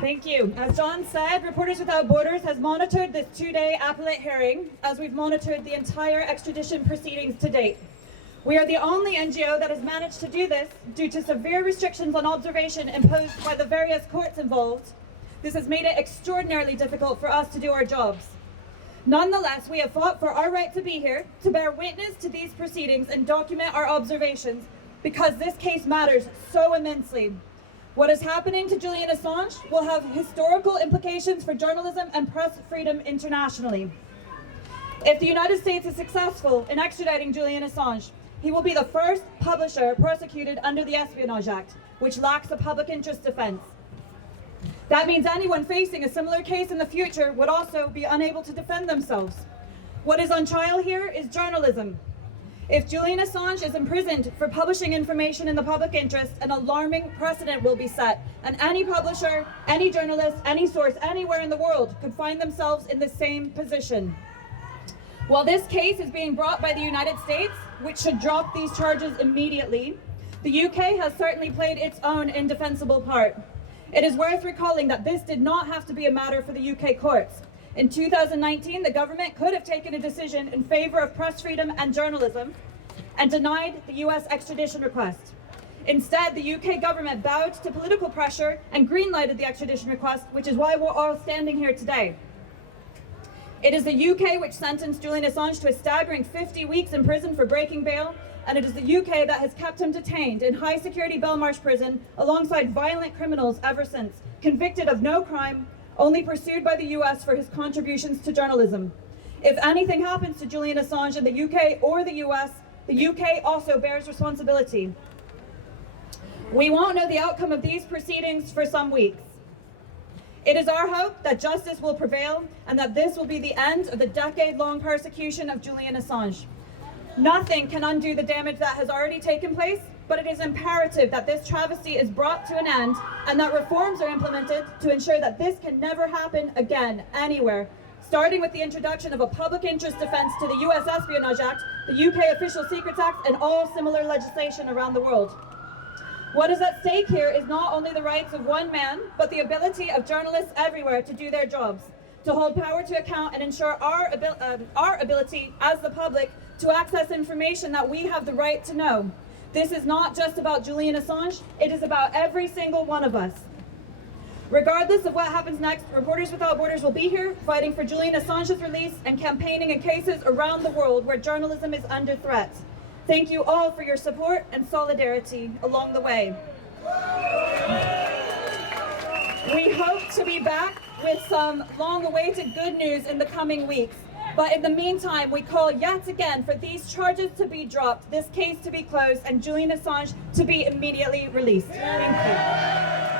Thank you. As John said, Reporters Without Borders has monitored this two-day appellate hearing as we've monitored the entire extradition proceedings to date. We are the only NGO that has managed to do this due to severe restrictions on observation imposed by the various courts involved. This has made it extraordinarily difficult for us to do our jobs. Nonetheless, we have fought for our right to be here, to bear witness to these proceedings and document our observations because this case matters so immensely. What is happening to Julian Assange will have historical implications for journalism and press freedom internationally. If the United States is successful in extraditing Julian Assange, he will be the first publisher prosecuted under the Espionage Act, which lacks a public interest defense. That means anyone facing a similar case in the future would also be unable to defend themselves. What is on trial here is journalism. If Julian Assange is imprisoned for publishing information in the public interest, an alarming precedent will be set, and any publisher, any journalist, any source anywhere in the world could find themselves in the same position. While this case is being brought by the United States, which should drop these charges immediately, the UK has certainly played its own indefensible part. It is worth recalling that this did not have to be a matter for the UK courts. In 2019, the government could have taken a decision in favor of press freedom and journalism and denied the US extradition request. Instead, the UK government bowed to political pressure and green-lighted the extradition request, which is why we're all standing here today. It is the UK which sentenced Julian Assange to a staggering 50 weeks in prison for breaking bail, and it is the UK that has kept him detained in high-security Belmarsh prison alongside violent criminals ever since, convicted of no crime, only pursued by the US for his contributions to journalism. If anything happens to Julian Assange in the UK or the US, the UK also bears responsibility. We won't know the outcome of these proceedings for some weeks. It is our hope that justice will prevail and that this will be the end of the decade-long persecution of Julian Assange. Nothing can undo the damage that has already taken place, but it is imperative that this travesty is brought to an end and that reforms are implemented to ensure that this can never happen again anywhere, starting with the introduction of a public interest defense to the US Espionage Act, the UK Official Secrets Act, and all similar legislation around the world. What is at stake here is not only the rights of one man, but the ability of journalists everywhere to do their jobs, to hold power to account and ensure our ability as the public to access information that we have the right to know. This is not just about Julian Assange, it is about every single one of us. Regardless of what happens next, Reporters Without Borders will be here fighting for Julian Assange's release and campaigning in cases around the world where journalism is under threat. Thank you all for your support and solidarity along the way. We hope to be back with some long-awaited good news in the coming weeks. But in the meantime, we call yet again for these charges to be dropped, this case to be closed, and Julian Assange to be immediately released. Thank you.